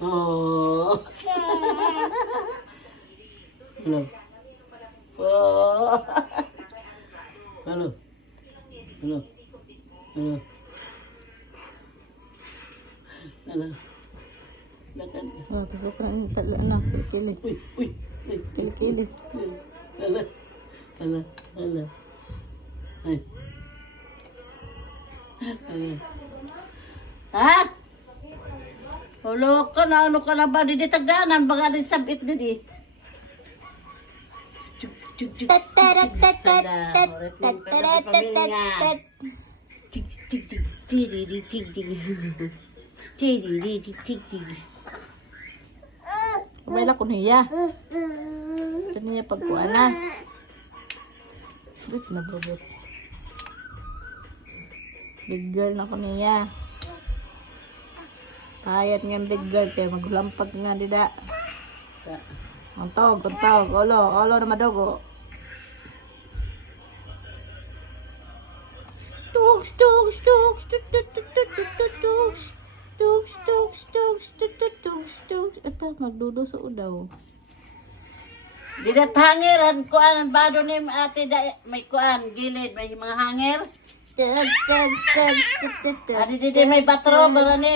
Oh. Hello. Oh. Hello. Hello. Hello. Hello. Lakan. Oh, pasok na yung tala na. Kili. Uy, uy, uy. Kili. Hello. Hello. Hello. Ay. Hello. Ha? Hulo ka na, ano ka na ba? Di taganan, baka di sabit di di. Chuk, chuk, chuk. Tik, tik, tik. Tiri, di, tik, tik. Tiri, di, tik, tik, tik. Kumela ko niya. Ito niya pagkuhan na. Dito na bro. Big girl na ko niya. Hayat nga big girl kaya maglampag nga dida. Ang tawag. Olo na madogo. Tugs. Ito, magdudo sa udaw. Di dat hanger, an kuan, an bado ni ate da, may kuan, gilid, may mga hanger. Tugs. Adi di may batro, bara ni